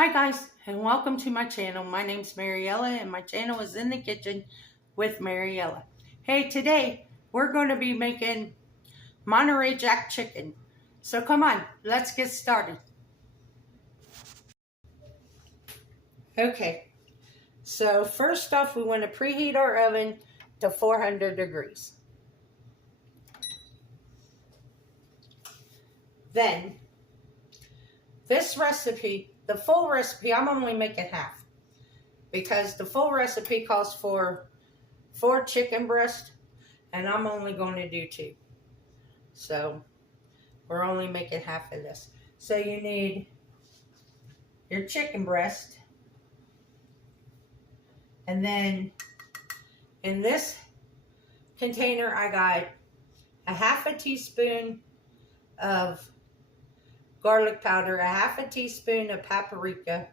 Hi guys, and welcome to my channel. My name's Mariella, and my channel is In the Kitchen with Mariella. Hey, today we're going to be making Monterey Jack Chicken. So come on, let's get started. Okay, so first off, we want to preheat our oven to 400 degrees. Then, this recipe, the full recipe, I'm only making half. Because the full recipe calls for 4 chicken breasts, and I'm only going to do 2. So we're only making half of this. So you need your chicken breast, and then in this container I got a half a teaspoon of garlic powder, a half a teaspoon of paprika,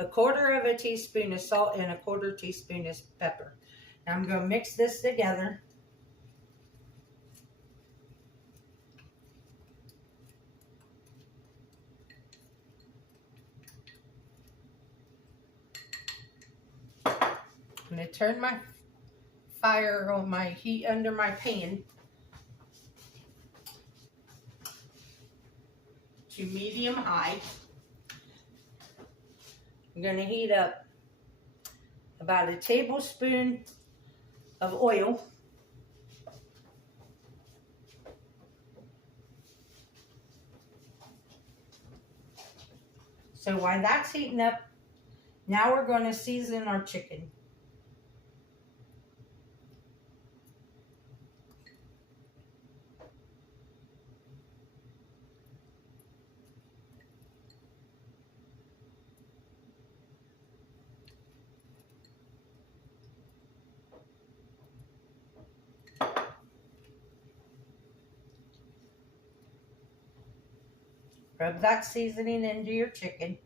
a quarter of a teaspoon of salt, and a quarter teaspoon of pepper. Now I'm going to mix this together. I'm going to turn my fire on my heat under my pan to medium high. I'm going to heat up about a tablespoon of oil. So while that's heating up, now we're going to season our chicken. Rub that seasoning into your chicken.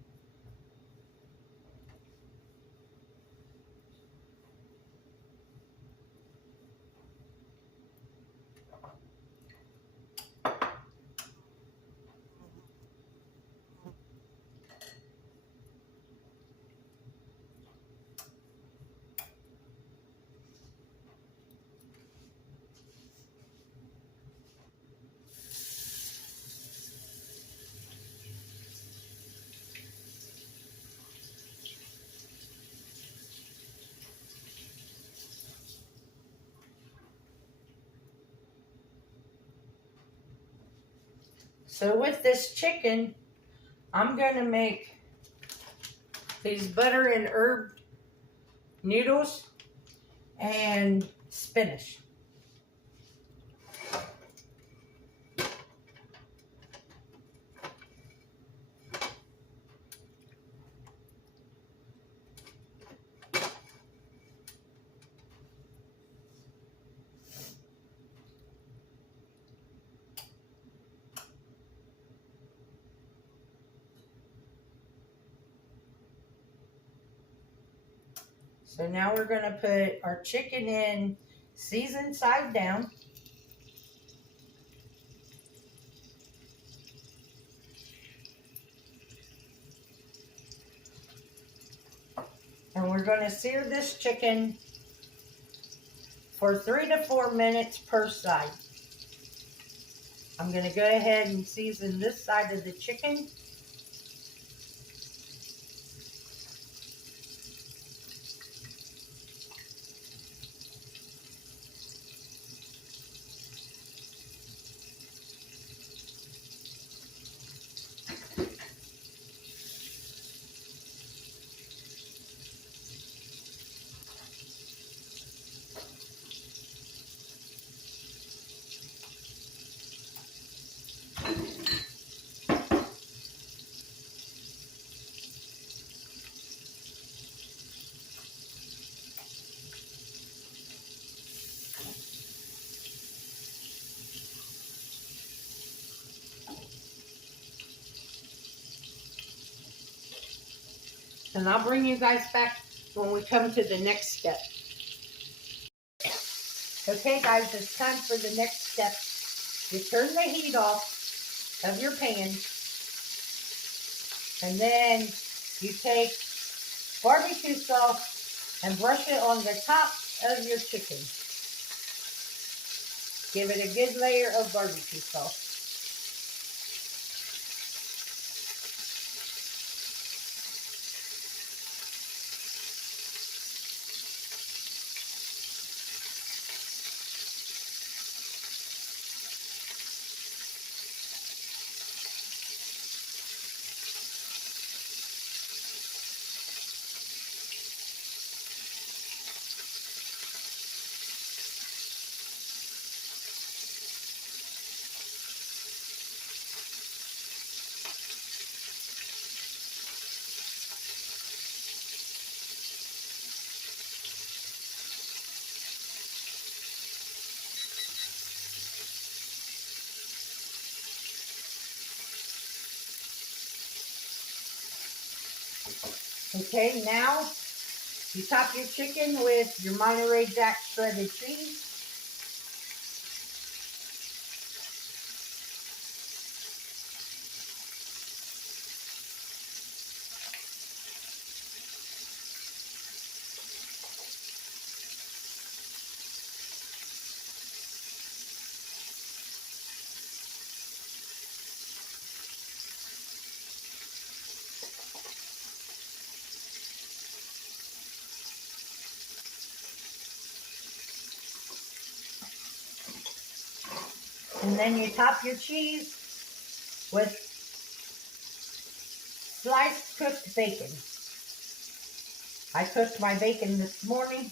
So with this chicken, I'm going to make these butter and herb noodles and spinach. So now we're going to put our chicken in, seasoned side down. And we're going to sear this chicken for 3 to 4 minutes per side. I'm going to go ahead and season this side of the chicken. And I'll bring you guys back when we come to the next step. Okay guys, it's time for the next step. You turn the heat off of your pan, and then you take barbecue sauce and brush it on the top of your chicken. Give it a good layer of barbecue sauce. Okay, now you top your chicken with your Monterey Jack shredded cheese. And then you top your cheese with sliced cooked bacon. I cooked my bacon this morning.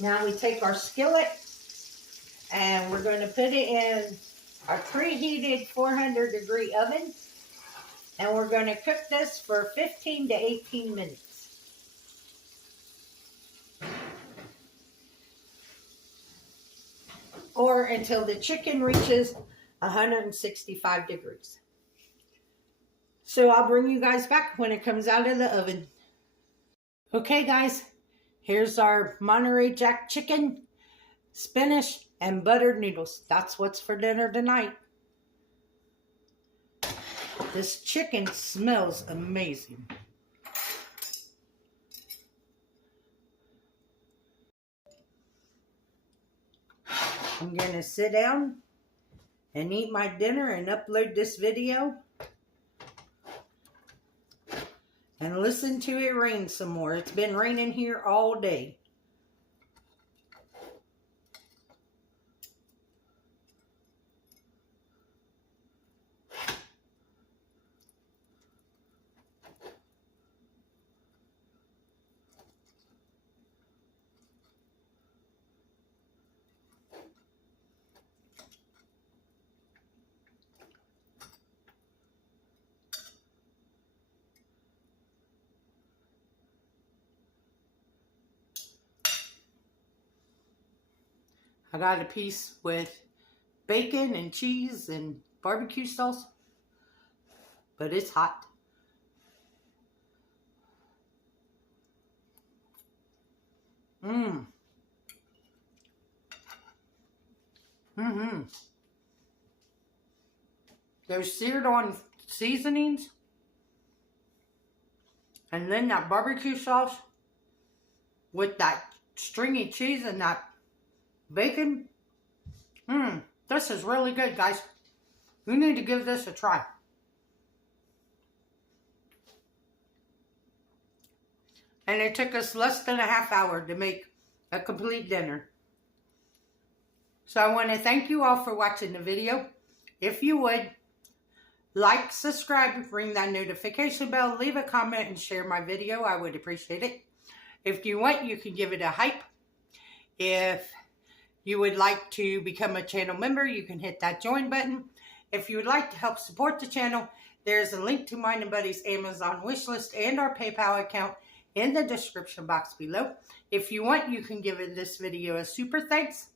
Now we take our skillet and we're going to put it in our preheated 400-degree oven, and we're going to cook this for 15 to 18 minutes. Or until the chicken reaches 165 degrees. So I'll bring you guys back when it comes out of the oven. Okay guys, here's our Monterey Jack Chicken, spinach, and buttered noodles. That's what's for dinner tonight. This chicken smells amazing. I'm going to sit down and eat my dinner and upload this video and listen to it rain some more. It's been raining here all day. I got a piece with bacon and cheese and barbecue sauce, but it's hot. Those seared on seasonings, and then that barbecue sauce with that stringy cheese and that bacon. This is really good, guys. You need to give this a try. And it took us less than a half hour to make a complete dinner. So I want to thank you all for watching the video. If you would, like, subscribe, ring that notification bell, leave a comment, and share my video. I would appreciate it. If you want, you can give it a hype. If you would like to become a channel member, you can hit that join button. If you would like to help support the channel, there's a link to mine and Buddy's Amazon wishlist and our PayPal account in the description box below. If you want, you can give this video a super thanks.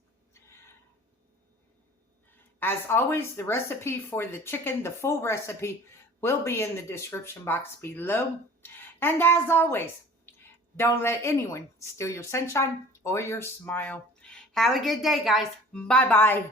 As always, the recipe for the chicken, the full recipe, will be in the description box below. And as always, don't let anyone steal your sunshine or your smile. Have a good day, guys. Bye-bye.